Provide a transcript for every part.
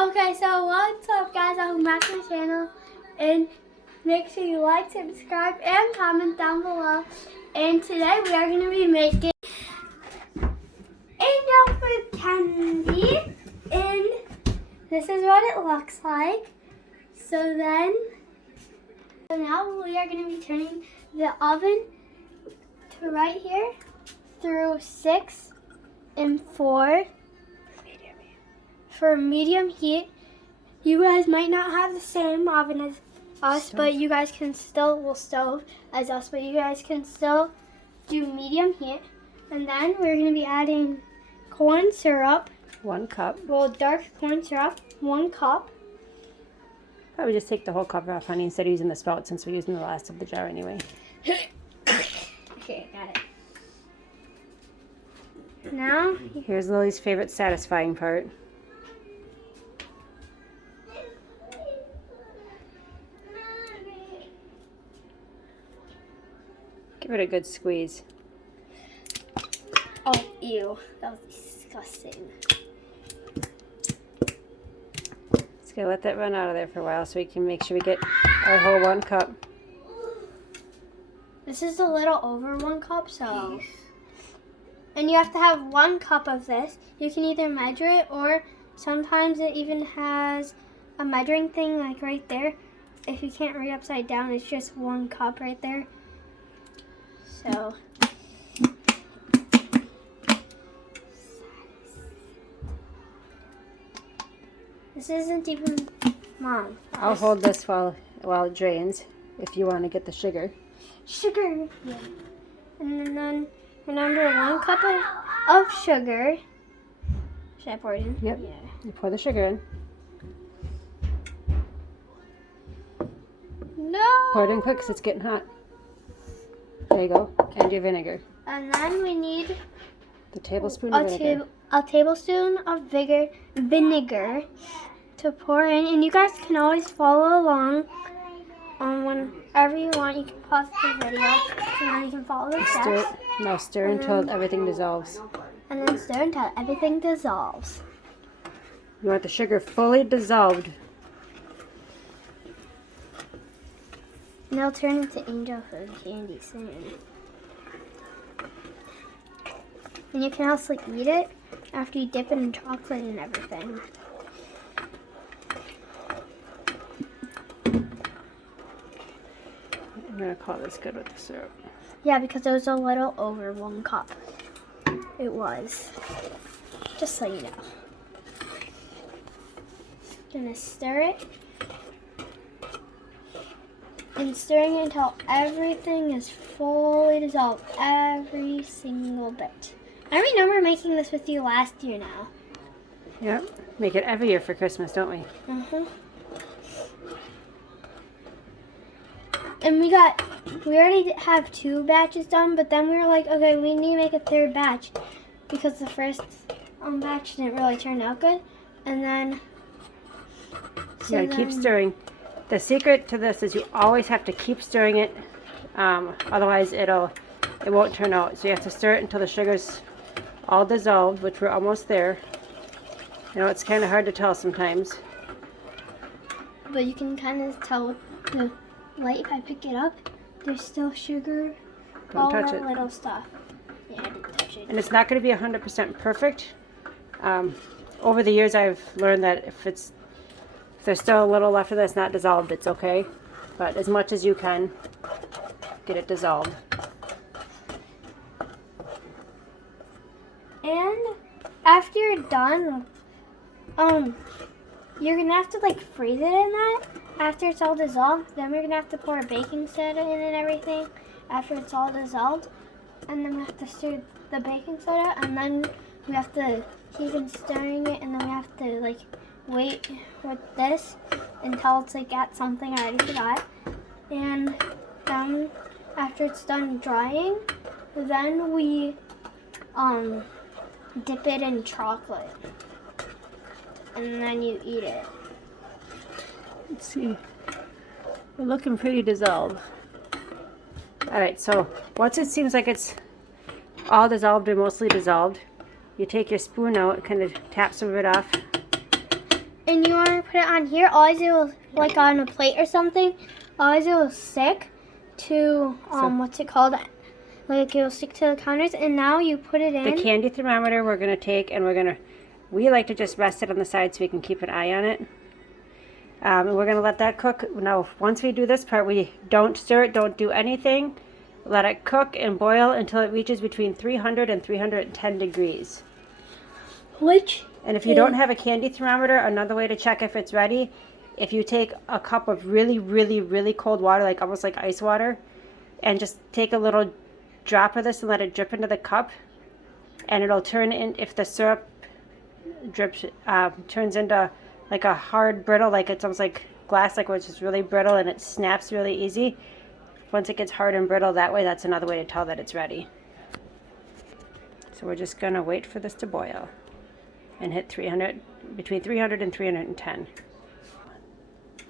Okay, so what's up, guys? Welcome back to my channel, and make sure you like, subscribe, and comment down below. And today we are going to be making angel food candy, and this is what it looks like. So now we are going to be turning the oven to right here through 6 and 4. For medium heat. You guys might not have the same oven as us, but you guys can still, stove as us, but you guys can still do medium heat. And then we're going to be adding corn syrup. 1 cup. Well, dark corn syrup, 1 cup. Probably just take the whole cover off, honey, instead of using the spout since we're using the last of the jar anyway. Okay, got it. Now, here's Lily's favorite satisfying part. Give it a good squeeze. oh, ew, that was disgusting. Just gotta let that run out of there for a while so we can make sure we get our whole 1 cup. This is a little over 1 cup, so. And you have to have 1 cup of this. You can either measure it, or sometimes it even has a measuring thing like right there. If you can't read upside down, it's just 1 cup right there. So. This isn't even, Mom. I'll hold this while it drains if you want to get the sugar. Sugar. Yeah. And then remember 1 cup of sugar. Should I pour it in? Yep. Yeah. You pour the sugar in. No. Pour it in quick because it's getting hot. There you go. And your vinegar. And then we need The tablespoon of vinegar. a tablespoon of vinegar to pour in. And you guys can always follow along whenever you want. You can pause the video and then you can follow the Stir it. steps. Now stir until everything dissolves. And then stir until everything dissolves. You want the sugar fully dissolved. And they'll turn into angel food candy soon. And you can also eat it after you dip it in chocolate and everything. I'm going to call this good with the syrup. Yeah, because it was a little over 1 cup. It was. Just so you know. Gonna stir it. And stirring it until everything is fully dissolved. Every single bit. I remember making this with you last year now. Yep. Make it every year for Christmas, don't we? Mm-hmm. And we already have 2 batches done, but then we were like, okay, we need to make a 3rd batch because the first batch didn't really turn out good. And then You gotta keep stirring. The secret to this is you always have to keep stirring it, otherwise it won't turn out. So you have to stir it until the sugar's all dissolved, which we're almost there. You know, it's kind of hard to tell sometimes. But you can kind of tell with the light, if I pick it up, there's still sugar. Don't touch all it. that little stuff. Yeah, I didn't touch it. And it's not going to be 100% perfect. Over the years I've learned that if there's still a little left of this not dissolved, it's okay. But as much as you can, get it dissolved. And after you're done, you're gonna have to like freeze it in that. After it's all dissolved, then we're gonna have to pour baking soda in and everything. After it's all dissolved, and then we have to stir the baking soda, and then we have to keep on stirring it, and then we have to like wait with this until it's like at something I already forgot. And then after it's done drying, then we dip it in chocolate, and then you eat it. Let's see. We're looking pretty dissolved. Alright, so once it seems like it's all dissolved or mostly dissolved, you take your spoon out, kind of tap some of it off, and you want to put it on here, always it will, like on a plate or something, always it will stick to, what's it called? Like it will stick to the counters, and now you put it in. The candy thermometer we're going to take, and we like to just rest it on the side so we can keep an eye on it. And we're going to let that cook. Now, once we do this part, we don't stir it, don't do anything. Let it cook and boil until it reaches between 300 and 310 degrees. And if you don't have a candy thermometer, another way to check if it's ready, if you take a cup of really, really, really cold water, like almost like ice water, and just take a little drop of this and let it drip into the cup, and it'll turn in, if the syrup drips, turns into like a hard brittle, like it's almost like glass, like which is really brittle and it snaps really easy. Once it gets hard and brittle that way, that's another way to tell that it's ready. So we're just gonna wait for this to boil and hit between 300 and 310.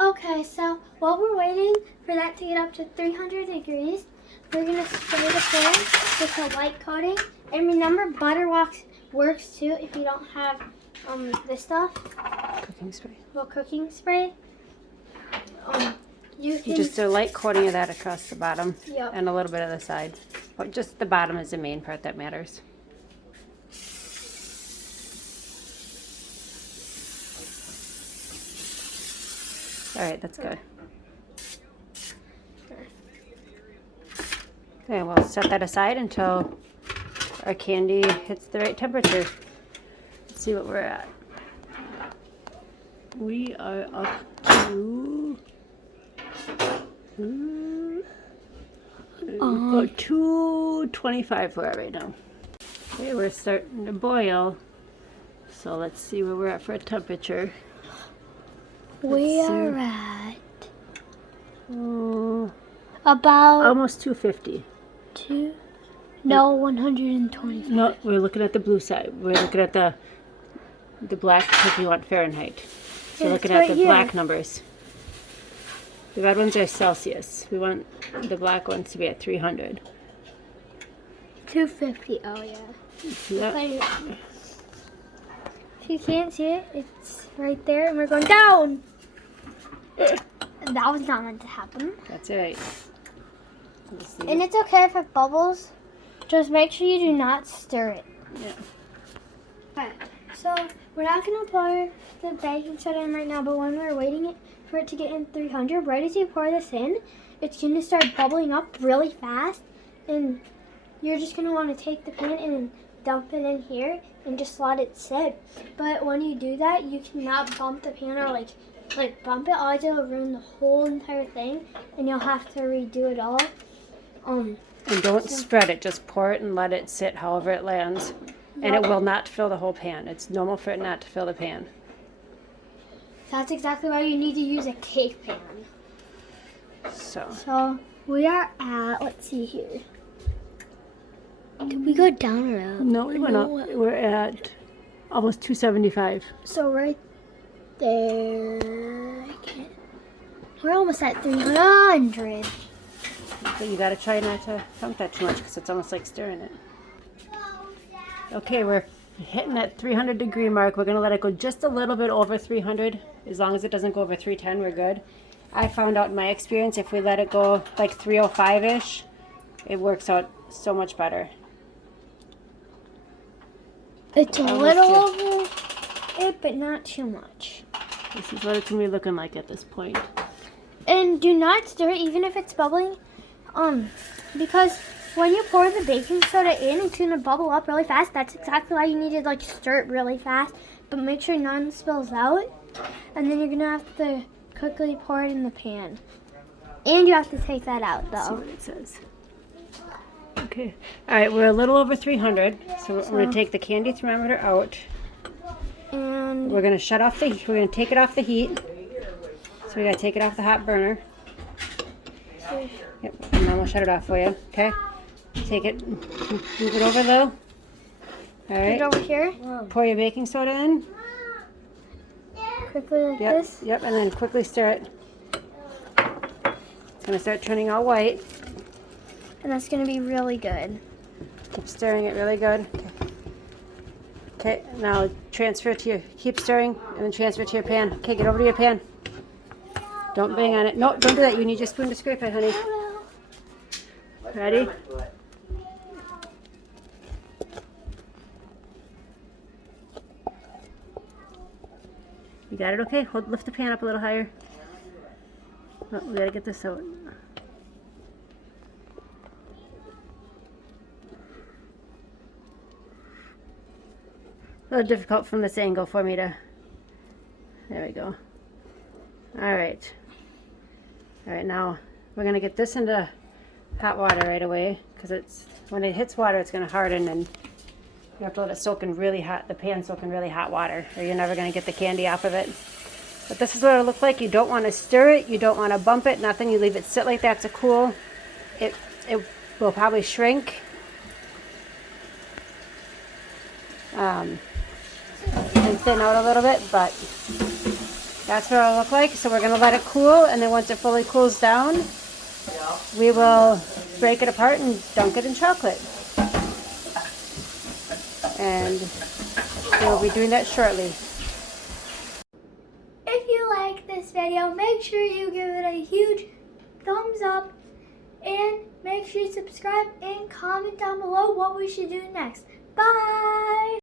Okay, so while we're waiting for that to get up to 300 degrees, we're going to spray the pan with a white coating. And remember, butter works too if you don't have this stuff. Cooking spray. Well, cooking spray. You can Just a light coating of that across the bottom. Yep. And a little bit of the side. But just the bottom is the main part that matters. All right, that's good. Okay, we'll set that aside until our candy hits the right temperature. Let's see what we're at. We are up to 225 we're at right now. Okay, we're starting to boil. So let's see where we're at for a temperature. We are at Oh, about almost 250. 125. No, we're looking at the blue side. We're looking at the black because we want Fahrenheit. So we're It's looking at right the here. black numbers. The red ones are Celsius. We want the black ones to be at 300. 250. Oh yeah. Yep. If you can't see it, it's right there, and we're going down. That was not meant to happen. That's right. Let's see. And it's okay if it bubbles. Just make sure you do not stir it. Yeah. Alright, so we're not going to pour the baking soda in right now, but when we're waiting for it to get in 300, right as you pour this in, it's going to start bubbling up really fast. And you're just going to want to take the pan and dump it in here and just let it sit. But when you do that, you cannot bump the pan or like bump it, otherwise it will ruin the whole entire thing and you'll have to redo it all. And don't spread it. Just pour it and let it sit however it lands. And it will not fill the whole pan. It's normal for it not to fill the pan. That's exactly why you need to use a cake pan. So we are at, let's see here. Did we go down or up? No, we went up. We're at almost 275. So right there, we're almost at 300. But you gotta try not to pump that too much because it's almost like stirring it. Okay, we're hitting that 300 degree mark. We're gonna let it go just a little bit over 300. As long as it doesn't go over 310, we're good. I found out in my experience if we let it go like 305-ish, it works out so much better. It's a little over it, but not too much. This is what it's gonna be looking like at this point. And do not stir it even if it's bubbling, because when you pour the baking soda in, it's gonna bubble up really fast. That's exactly why you need to like stir it really fast, but make sure none spills out. And then you're gonna have to quickly pour it in the pan. And you have to take that out Let's see though. what it says. Okay. All right, we're a little over 300, so we're going to take the candy thermometer out. And We're going to shut off the. We're going to take it off the heat. So we got to take it off the hot burner. Yep. And then we'll shut it off for you. Okay. Take it. Move it over low. All put right. it over here Pour your baking soda in. quickly like Yep. this. Yep. And then quickly stir it. It's going to start turning all white. And that's gonna be really good. Keep stirring it really good. Okay. Okay, now transfer to your, keep stirring, and then transfer to your pan. Okay, get over to your pan. Don't bang on it. No, don't do that. You need your spoon to scrape it, honey. Ready? You got it okay? Hold, lift the pan up a little higher. Oh, we gotta get this out. A little difficult from this angle for me to, there we go. Alright. Alright, now we're gonna get this into hot water right away, because it's, when it hits water it's gonna harden, and you have to let it soak in really hot, the pan soak in really hot water, or you're never gonna get the candy off of it. But this is what it'll look like. You don't want to stir it, you don't want to bump it, nothing. You leave it sit like that to cool. It will probably shrink. And thin out a little bit, but that's what it'll look like. So we're going to let it cool, and then once it fully cools down, we will break it apart and dunk it in chocolate. And we'll be doing that shortly. If you like this video, make sure you give it a huge thumbs up and make sure you subscribe and comment down below what we should do next. Bye!